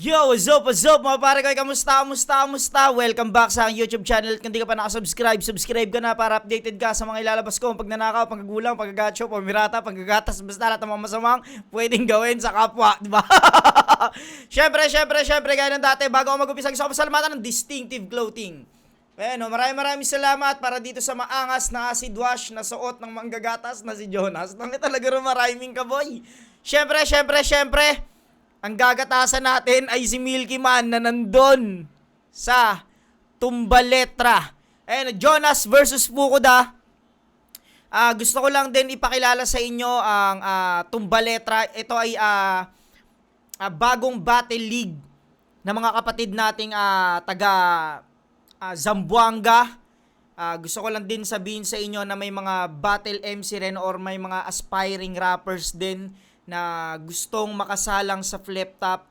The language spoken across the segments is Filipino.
Yo, what's up mga pare ko? Kamusta? Welcome back sa aking YouTube channel. Kung di ka pa nakasubscribe, subscribe ka na para updated ka sa mga ilalabas ko. Pagnanakaw, panggagulang, paggagatcho, pamirata, paggaгаtas, basta lahat ng mga masamang pwedeng gawin sa kapwa, di ba? Syempre, gaya ng dati, bago ako mag-umpisa, gusto ko pasalamatan ng Distinctive Clothing. Ayan, maraming salamat para dito sa maangas na acid wash na suot ng manggagatas na si Jonas. Nang talaga rin maraming kaboy. Syempre, ang gagatasan natin ay si Milky Man na nandun sa Tumbaletra. Ayan, Jonas versus Fukuda. Gusto ko lang din ipakilala sa inyo ang Tumbaletra. Ito ay bagong battle league na mga kapatid nating taga Zamboanga. Gusto ko lang din sabihin sa inyo na may mga battle MC rin or may mga aspiring rappers din na gustong makasalang sa flip top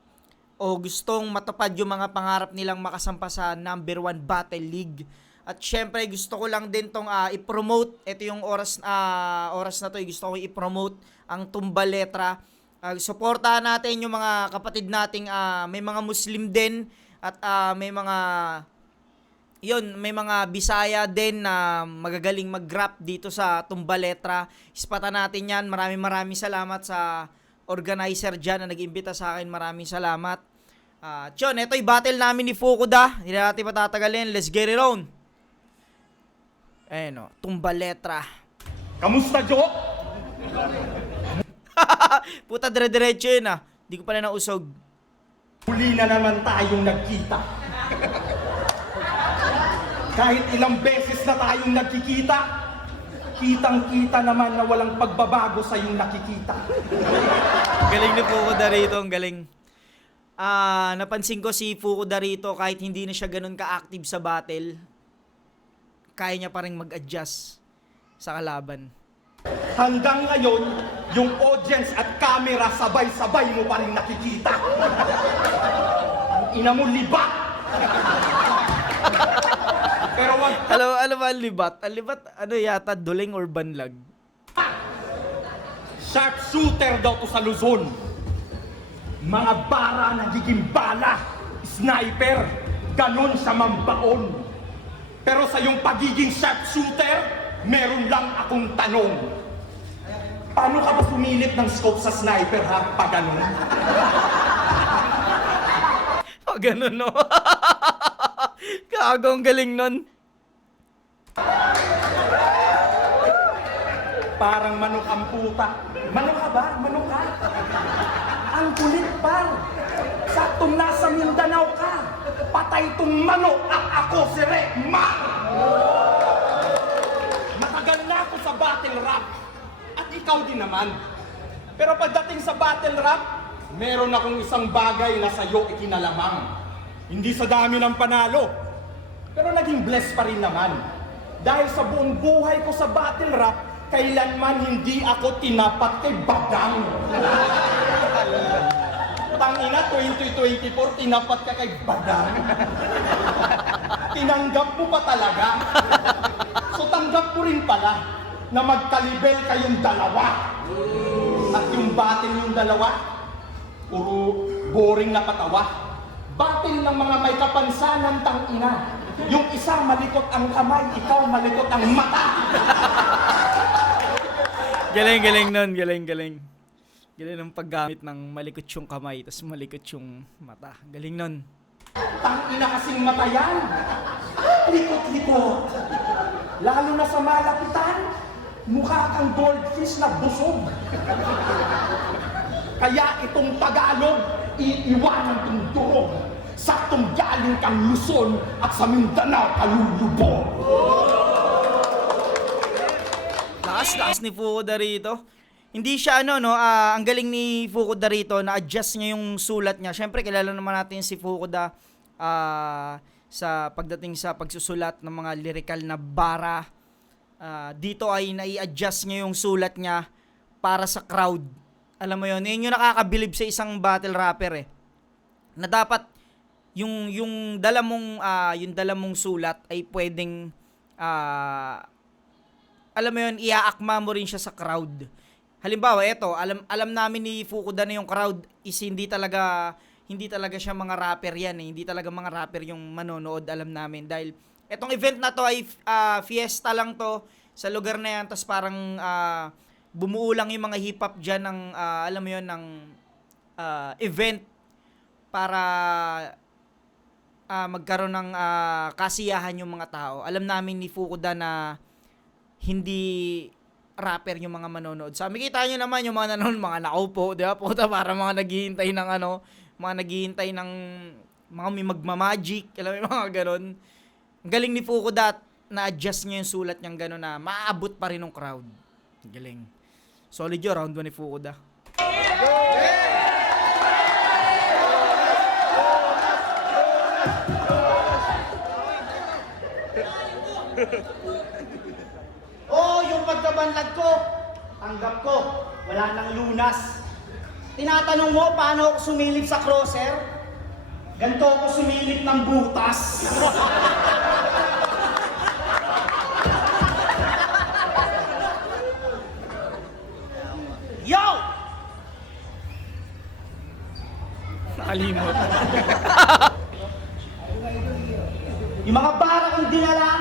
o gustong matupad yung mga pangarap nilang makasampa sa number 1 battle league. At syempre gusto ko lang din tong i-promote. Ito yung oras na to, gusto ko i-promote ang Tumbaletra. Suportahan natin yung mga kapatid nating may mga Muslim din at may mga Bisaya din na magagaling mag-rap dito sa Tumbaletra. Ispatan natin yan. Maraming salamat sa organizer dyan na nag-imbita sa akin. Maraming salamat. Ito yung battle namin ni Fukuda. Hindi natin patatagalin. Let's get it on. Ayan o, Tumbaletra. Kamusta, Jo? Puta, dire-diretso yun Di ko pala nausog. Huli na naman tayong nagkita. Kahit ilang beses na tayong nagkikita, kitang-kita naman na walang pagbabago sa iyong nakikita. Galing ni Fukuda rito, ang galing. Napansin ko si Fukuda rito kahit hindi na siya ganun ka-active sa battle, kaya niya pa rin mag-adjust sa kalaban. Hanggang ngayon, yung audience at camera sabay-sabay mo pa rin nakikita. Ang ina mo liba! Pero wag Ano ba ang libat? Ang libat, yata, duling or banlag? sharpshooter daw to sa Luzon. Mga bara nagiging bala, sniper, ganon sa mambaon. Pero sa yung pagiging sharpshooter, meron lang akong tanong. Paano ka ba sumilip ng scope sa sniper ha? Pag ganon? Ganun, no? Kago, ang galing nun. Parang manok ang puta. Manok ka ba? Manok ka? Ang kulit pa. Saktong nasa Mindanao ka. Patay tong manok at ako si Rekma. Matagal na ako sa battle rap. At ikaw din naman. Pero pagdating sa battle rap, meron akong isang bagay na sa'yo ikinalamang. Hindi sa dami ng panalo, pero naging blessed pa rin naman. Dahil sa buong buhay ko sa battle rap, kailanman hindi ako tinapat kay Badang. Tangina, 2024, tinapat ka kay Badang. Tinanggap mo pa talaga. So tanggap mo rin pala na magkalibel kayong dalawa. At yung battle yung dalawa, puro boring na patawa. Battle ng mga may kapansanan tangina. Yung isa malikot ang kamay, ikaw malikot ang mata. Galing nun, galing. Galing ng paggamit ng malikot yung kamay, tapos malikot yung mata. Galing nun. Tangina kasing mata yan. Likot-likot. Lalo na sa malapitan, mukha kang goldfish na busog. Kaya itong Tagalog, iiwanan kong durog. Saktong galing kang Luzon at sa Mindanao kalulubog. Lakas ni Fukuda rito. Hindi siya ang galing ni Fukuda rito, na-adjust niya yung sulat niya. Siyempre, kilala naman natin si Fukuda sa pagdating sa pagsusulat ng mga lyrical na bara. Dito ay nai-adjust niya yung sulat niya para sa crowd. Alam mo yun yung nakakabilib sa isang battle rapper na dapat yung dala mong sulat ay pwedeng alam mo yun, iaakma mo rin siya sa crowd. Halimbawa, alam namin ni Fukuda na yung crowd is hindi talaga siya mga rapper yan eh. Hindi talaga mga rapper yung manonood, alam namin. Dahil etong event na to ay fiesta lang to sa lugar na yan. Tapos parang bumuo lang yung mga hip-hop dyan ng, alam mo yun, ng event para magkaroon ng kasiyahan yung mga tao. Alam namin ni Fukuda na hindi rapper yung mga manonood. Sa makita nyo naman yung mga nanonood, mga nakaupo, di ba? Puta, para mga naghihintay ng mga naghihintay ng mga may magmamagic, alam mo yung mga ganon. Ang galing ni Fukuda, na-adjust niya yung sulat niyang ganon na maaabot pa rin ng crowd. Ang galing. Solid yun, round 1 ni Fukuda. Yung pagkabanlag ko, tanggap ko, wala nang lunas. Tinatanong mo paano ako sumilip sa crosser? Ganito ako sumilip ng butas. Yo! Nakalimot. Yung mga bara kong dinala,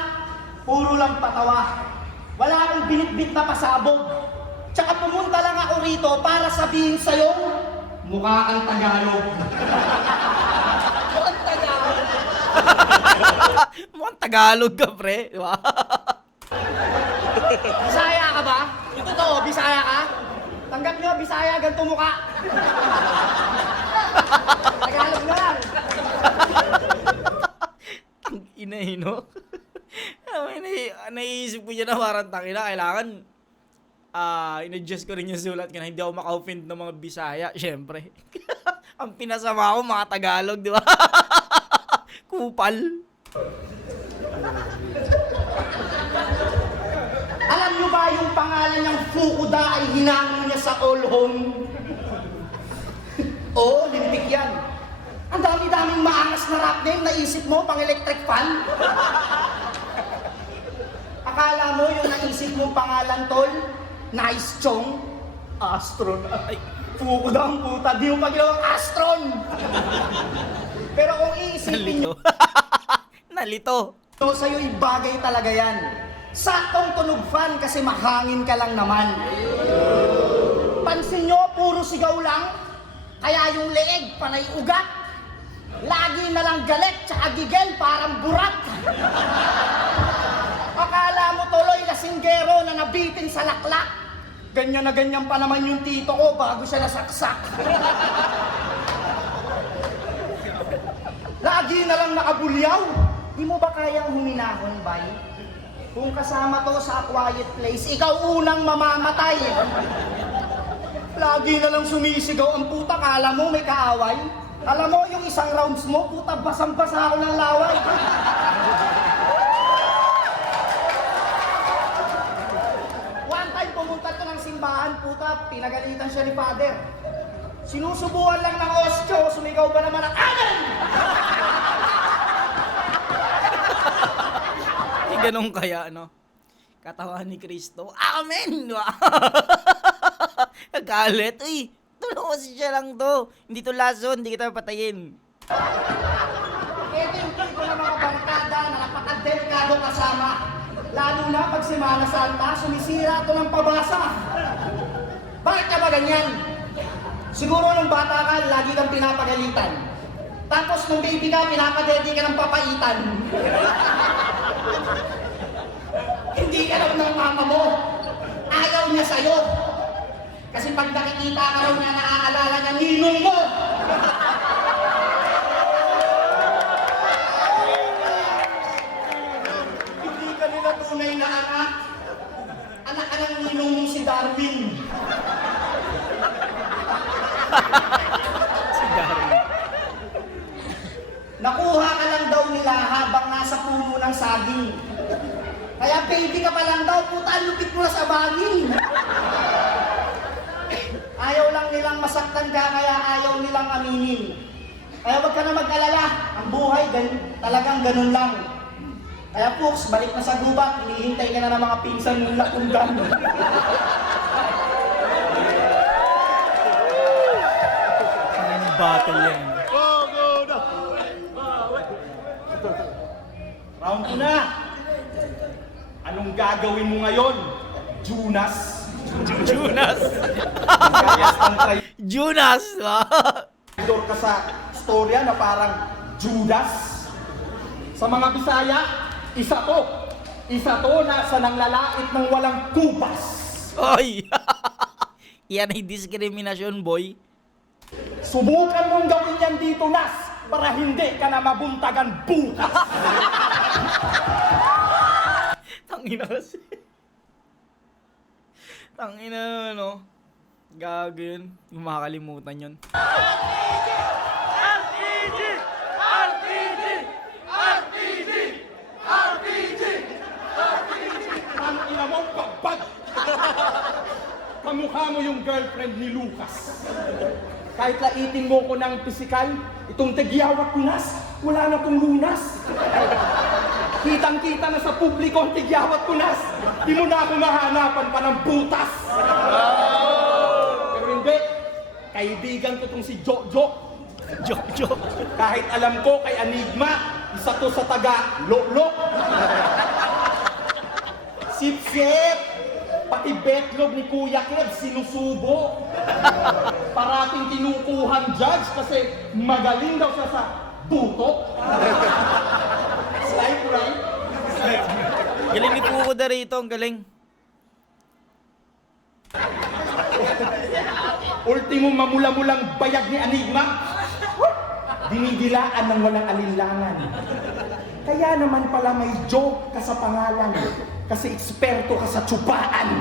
puro lang patawa. Wala akong binitbit na pasabog. Tsaka pumunta lang ako rito para sabihin sa'yo, mukha kang Tagalog. Mukhang Tagalog. Mukhang Tagalog ka, pre. Di ba? Bisaya ka ba? Yung totoo, Bisaya ka? Tanggap nyo, Bisaya, ganito mukha. Tagalog na lang. Ang inay, no? Naiisip ko dyan na parang takina, kailangan in-adjust ko rin yung sulat ka na hindi ako maka-offend ng mga Bisaya, syempre. Ang pinasama ko, mga Tagalog, di ba? Kupal. Alam nyo ba yung pangalan ng Fukuda ay hinango niya sa all home? Oo, lintik yan. Ang dami-daming maangas na rap name, naisip mo pang electric fan? Akala mo yung naisip mong pangalan, tol? Nice chong? Astron. Ay, Fukuda ang puta, di mo pa ginawang Astron! Pero kung iisipin nyo, Nalito. sa'yo'y bagay talaga yan. Saktong tunog fan kasi mahangin ka lang naman. Pansin nyo, puro sigaw lang. Kaya yung leeg, panay ugat. Lagi na lang galit, tsaka gigel, parang burat. Akala mo tuloy lasinggero na nabitin sa laklak. Ganyan na ganyan pa naman yung tito ko bago siya nasaksak. Lagi na lang nakabulyaw. Di mo ba kayang huminahon, bay? Kung kasama to sa quiet place, ikaw unang mamamatay. Lagi na lang sumisigaw ang puta, kala mo may kaaway. Alam mo, yung isang rounds mo, puta, basang-basa ako ng laway. One time, pumunta to ng simbahan, puta, pinagalitan siya ni Father. Sinusubuan lang ng ostyo, sumigaw ba naman ang amen? Ganun kaya, no? Katawan ni Kristo. Amen! Nagalit. Uy, tulong kasi siya lang to. Hindi to lason, hindi kita patayin. Ito yung tipo ng mga barkada na napakadelikado kasama. Lalo na pag Semana Santa, sumisira to ng pabasa. Bakit ka ba ganyan? Siguro nung bata ka, lagi kang pinapagalitan. Tapos nung baby ka, pinapadedi ka ng papaitan. Hindi alam ng mama mo. Ayaw niya sa'yo. Kasi pag nakikita ka raw niya, naaalala niya ninong mo. Hindi ka nila tunay na anak. Anak ka ng ninong mo si Darwin. Si Darwin. Nakuha ka lang daw nila habang nasa puno ng saging. Kaya baby ka pa lang daw, puta, lupit mo na sa baging. Ayaw lang nilang masaktan ka, kaya ayaw nilang aminin. Kaya wag ka na mag-alala, ang buhay talagang ganun lang. Kaya Pux, balik na sa gubat, hinihintay ka na ng mga pinsan mong lakundan. Battle yan. Round 2 na. Anong gagawin mo ngayon, Junas? Junas. Kaya ang Junas. traidor ka sa storya na parang Judas. Sa mga Bisaya, isa to. Isa to na sa nanglalait ng walang kubas. Oy. Yan ay diskriminasyon, boy. Subukan mong gawin yan dito, Nas, para hindi ka na mabuntagan bukas. Tangina kasi. Tangina, no? Gago yun. Yung makakalimutan yun. Ang ina mo, babag! Kamukha mo yung girlfriend ni Lucas. Kahit laitin mo ko ng pisikal, itong tagyawat ko, Nas, wala na kong lunas. Kitang-kita na sa publiko ang tigyawat ko, Nas. Di mo na ako mahanapan pa ng butas. Pero hindi. Kaibigan ko tong si Jojo. Joke. Kahit alam ko kay Enigma, isa to sa taga-lok-lok. Sip-sip! Pati betlog ni Kuya Kev sinusubo. Parating kinukuhang judge kasi magaling daw siya sa buto. Slide right? Galing ni Puko rito. Ang galing. Ultimo mamula-mulang bayag ni Enigma. Dinidilaan ng walang alinlangan. Kaya naman pala may joke ka sa pangalan. Kasi eksperto ka sa tsupaan.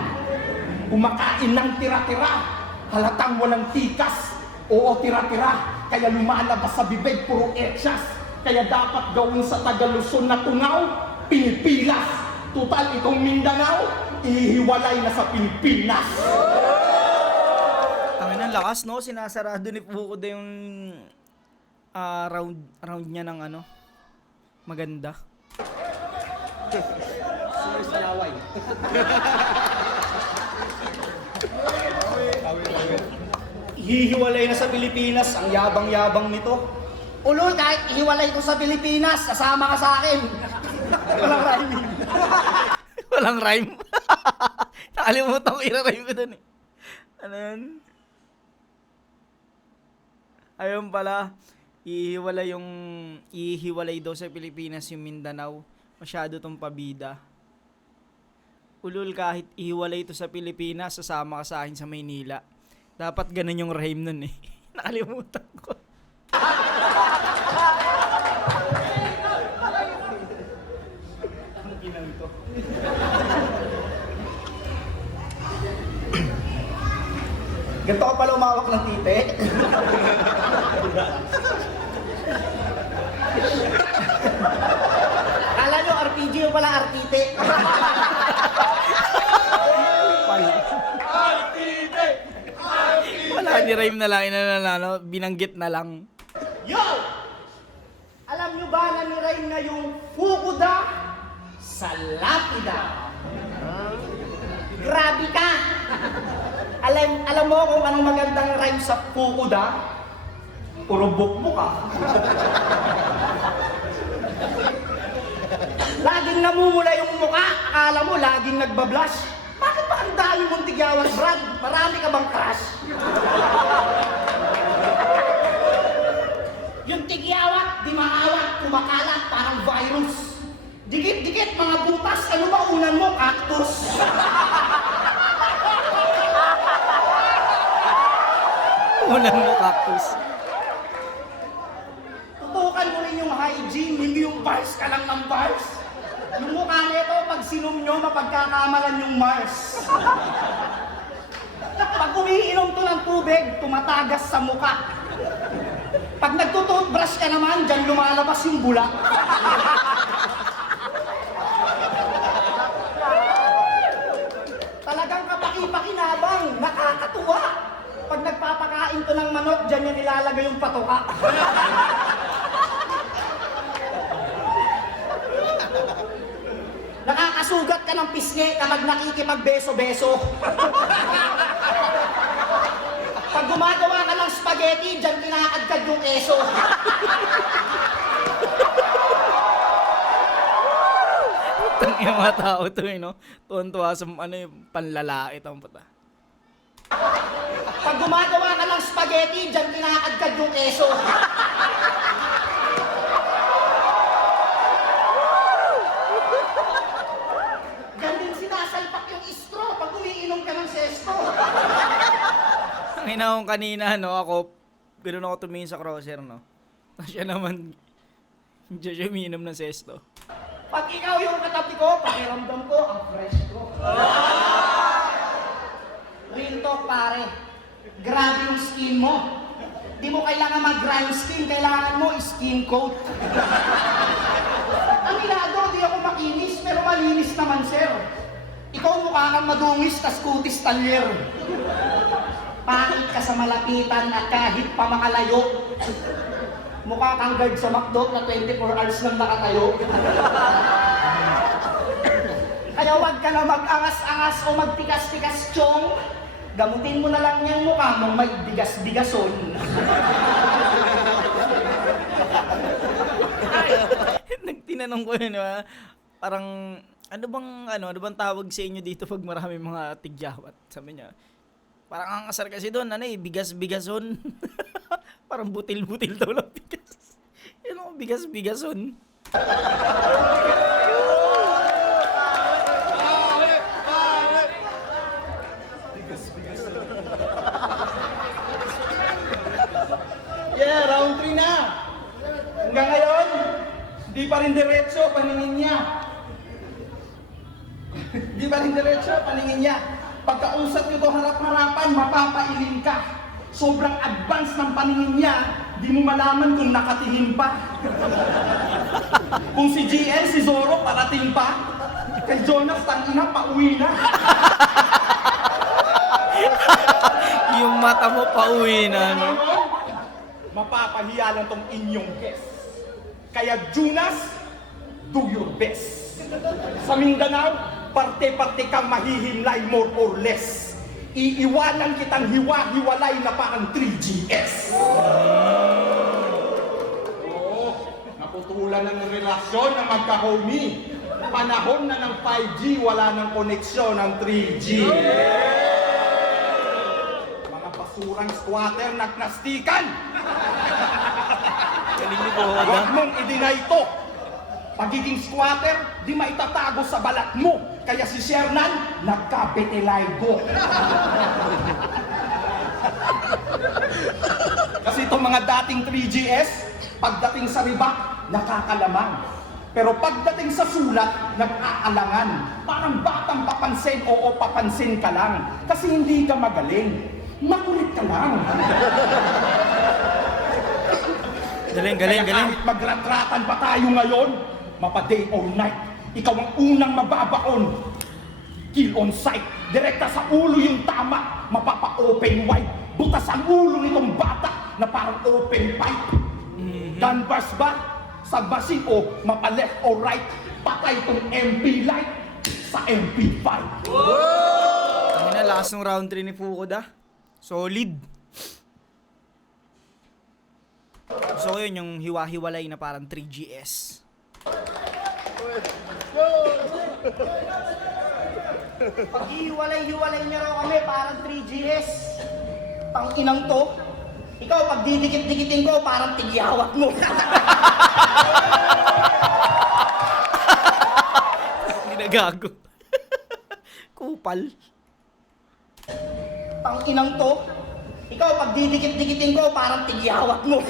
Kumakain ng tira-tira. Halatang walang tikas. Oo, tira-tira. Kaya lumalabas sa bibig, puro etsyas. Kaya dapat gawin sa Tagaluson na tungaw, Pilipinas. Tutal itong Mindanao, ihiwalay na sa Pilipinas. Tangina, lakas, no? Sinasarado ni Puko yung round niya ng ano. Maganda. Salaway. Hihiwalay na sa Pilipinas, ang yabang-yabang nito. Ulol, kahit ihiwalay ko sa Pilipinas, kasama ka sa akin. Walang rhyming. Walang rhyme. Nakalimutan ko i-rhyme ko dun eh. Ano yun? Ayun pala, ihiwalay daw sa Pilipinas yung Mindanao. Masyado tong pabida. Ulul, kahit ihiwalay ito sa Pilipinas, sasama ka sa akin sa Maynila. Dapat ganun yung rhyme nun eh. Nakalimutan ko. Ang ina nito. Ganito ka pala umawak ng tite. Kala nyo, RPG yung pala artite. Wala, ni-rhyme na lang, inanalo, binanggit na lang. Yo! Alam nyo ba na nirain na yung Fukuda sa Lapida? Grabe ka! Alam mo kung anong magandang rhyme sa Fukuda? Puro bukbuk ka. Laging namumula yung mukha, akala mo laging nagbablush. Bakit ba ang dami mong tigyawan, Brad? Marami ka bang crush? Yung tigyawat, di maawat, kumakalat, parang virus. Dikit-dikit, mga butas, ano ba unan mo? Cactus. Unan mo, cactus. Tutukan mo rin yung hygiene, hindi yung bars ka lang ng bars. Yung mukha nito, pag sinom nyo, mapagkakamalan yung Mars. Pag umiinom to ng tubig, tumatagas sa mukha. Pag nagtututbrush ka naman, dyan lumalabas yung bulak. Talagang kapaki-pakinabang, nakakatuwa. Pag nagpapakain to ng manok, dyan niya nilalagay yung patuka. Nakakasugat ka ng pisngi kapag nakikipagbeso-beso. Pag gumagawa ka ng spaghetti, dyan kinakadkad yung eso. yung mga tao to no? Tuwan-tuwa sa ano yung panlalait ang puta. Pag gumagawa ka ng spaghetti, dyan kinakadkad yung keso. Dyan din sinasalpak yung straw pag umiinom ka ng sesto. Ang ina kong kanina, no, ako, ganoon ako tumingin sa crosser, no. Siya naman, hindi siya umiinom ng sesto. Pag ikaw yung katabi ko, pakiramdam ko, ang fresh ko. Real talk, pare. Grabe yung skin mo. Di mo kailangan mag-grind skin, kailangan mo skin coat. Aminado, di ako makinis, pero malinis naman, sir. Ikaw mukha kang madungis, tas kutis talyer. Pangit ka sa malapitan at kahit pa makalayo. Mukha kang guard sa McDo na 24 hours nang nakatayo. Kaya wag ka na mag-angas-angas o magtikas-tikas, chong. Gamutin mo na lang yung mukha mong may bigas-bigason. Tinanong ko yun, parang, ano bang tawag sa inyo dito pag marami mga tigyawat? Sabi niya, parang ang asar kasi doon, bigas-bigason. Parang butil-butil daw lang bigas. Yan ako, bigas-bigason. Yeah, round 3 na. Hanggang ngayon, di pa rin diretso paningin niya. Di pa rin diretso paningin niya. Pagkausap nyo to harap-harapan, mapapailing ka. Sobrang advance ng paningin niya, di mo malaman kung nakatingin pa. Kung si GL, si Zoro, parating pa. Kay Jonas, tangina, pauwi na. Yung mata mo pauwi na, no? Mapapahiya lang tong inyong guest. Kaya Jonas, do your best. Sa Mindanao, parte-parte kang mahihimlay more or less. Iiwanan kitang hiwa-hiwalay na parang 3GS. Oo, naputulan ng relasyon ng magka-homie. Panahon na ng 5G, wala ng koneksyon ng 3G. Mga basurang squatter nagplastikan. Galing ni Boda. Huwag mong i-deny ito. Pagiging squatter, di maitatago sa balat mo. Kaya si Shernan, nagka-peteligo. Kasi itong mga dating 3GS, pagdating sa riba, nakakalamang. Pero pagdating sa sulat, nag-aalangan. Parang batang papansin, oo, papansin ka lang. Kasi hindi ka magaling. Makulit ka lang. Galing. Kaya kahit magratratan pa tayo ngayon, mapa-day or night, ikaw ang unang mababaon. Kill on sight, direkta sa ulo yung tama, mapapa-open wide. Butas ang ulo nitong bata na parang open pipe. Gun bars ba? Sa basin o mapa-left or right, patay tong MP light sa MP5. Ang ina, lakas ng round 3 ni Fukuda. Solid. Gusto ko yun, yung hiwa-hiwalay na parang 3GS. Pag hiwalay-hiwalay niya raw kami, parang 3GS. Pang inang to. Ikaw, pag didikit-dikitin ko, parang tigyawat mo. Ginagago. Kupal. Pang inang to. Ikaw, pag didikit-dikitin ko, parang tigyawat mo.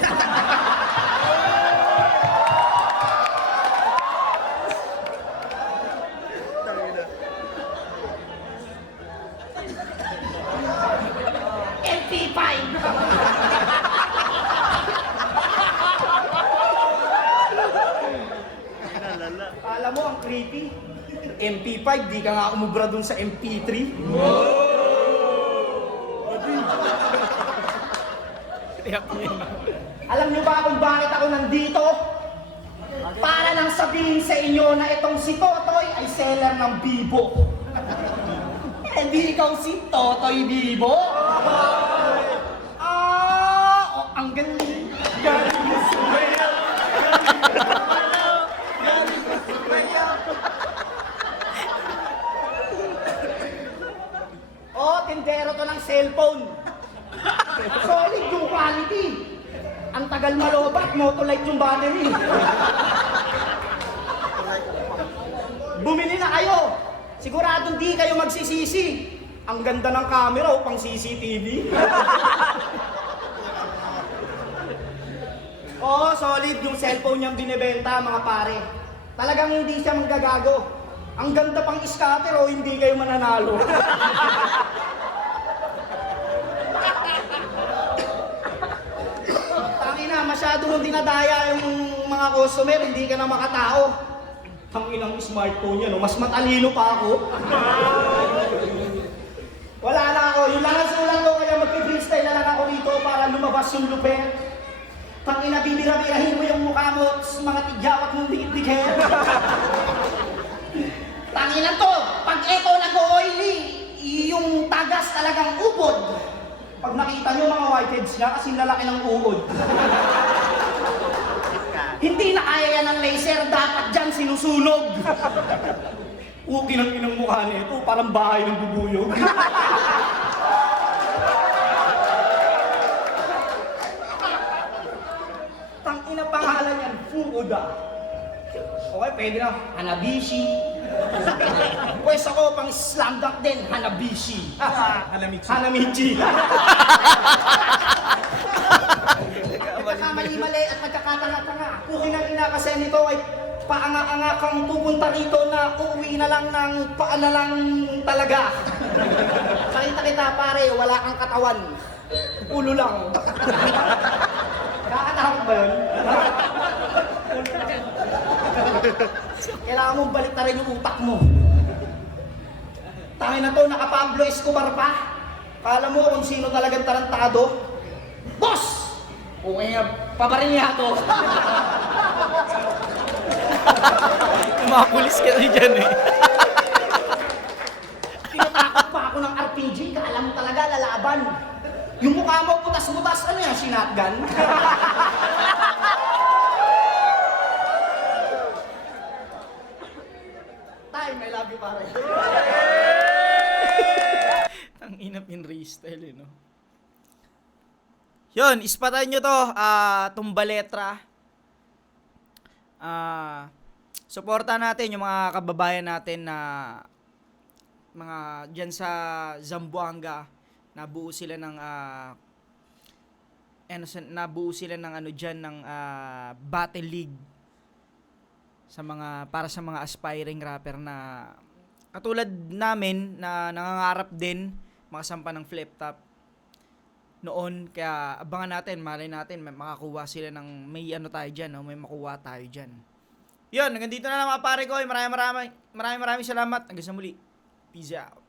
MP5! Alam mo, ang creepy. MP5, di ka nga umubra dun sa MP3. Alam niyo ba kung bakit ako nandito? Para nang sabihin sa inyo na itong si Totoy ay seller ng Bibo. Hindi ikaw si Totoy Bibo? Ang galing. Galing mo sa real. Galing mo sa real. Ang tagal malobat, motolite yung battery. Bumili na kayo. Siguradong di kayo magsisisi. Ang ganda ng camera o pang CCTV. Oo, solid yung cellphone niyang binibenta, mga pare. Talagang hindi siya manggagago. Ang ganda pang scatter o hindi kayo mananalo. Tangina, masyado mong dinadaya yung mga customer, hindi ka na makatao. Tanginang smartphone niya, no? Mas matalino pa ako. Wala na ako, yung langan-sulan ko, kaya mag-freestyle na lang ako dito para lumabas yung lupet. Tangina, bibira-birahin mo yung mukha mo, mga tigyawat mong dikit-dikit. Tangina to, pag eto nag-oily, yung tagas talagang ubod. Pag nakita nyo mga whiteheads niya, kasi lalaki ng ubod. Hindi na kaya yan ng laser, dapat dyan sinusunog. Uki ng inang mukha nito, parang bahay ng bubuyog. Tangina pangalan yan, Fukuda. Okay, pwede na. Hanabishi. Pwes ako, pang slam dunk din, Hanabishi. Hanamichi. Nagkakamali-mali at nagkakatanga-tanga. Kukin ang ina kasi nito ay paanga-anga kang pupunta rito na uuwi na lang ng paana lang talaga. Pakita kita pare, wala kang katawan. Ulo lang. Nakakatakot ba yun? Kailangan mong balik na rin yung utak mo. Tangin na to, naka-Pablo Escobar pa. Kala mo kung sino talagang tarantado? Boss! Okay nga, pabarin niya to. Yung mga pulis kasi dyan eh. Tinatakot pa ako ng RPG, kala mo talaga lalaban. Yung mukha mo butas-butas, ano yan, sinatgan? Time, I love you pare. Ang inap yung freestyle eh, no? Yun, ispatan nyo to, tumba letra. Suporta natin yung mga kababayan natin na mga dyan sa Zamboanga. Nabuo sila ng Battle League sa mga para sa mga aspiring rapper na katulad namin na nangangarap din makasampa ng flip top noon, kaya abangan natin, malay natin may makakuha sila ng may ano tayo diyan, no? May makuha tayo diyan. Yun, hanggang dito na lang mga pare ko. Maraming salamat. Hanggang sa muli. Peace out.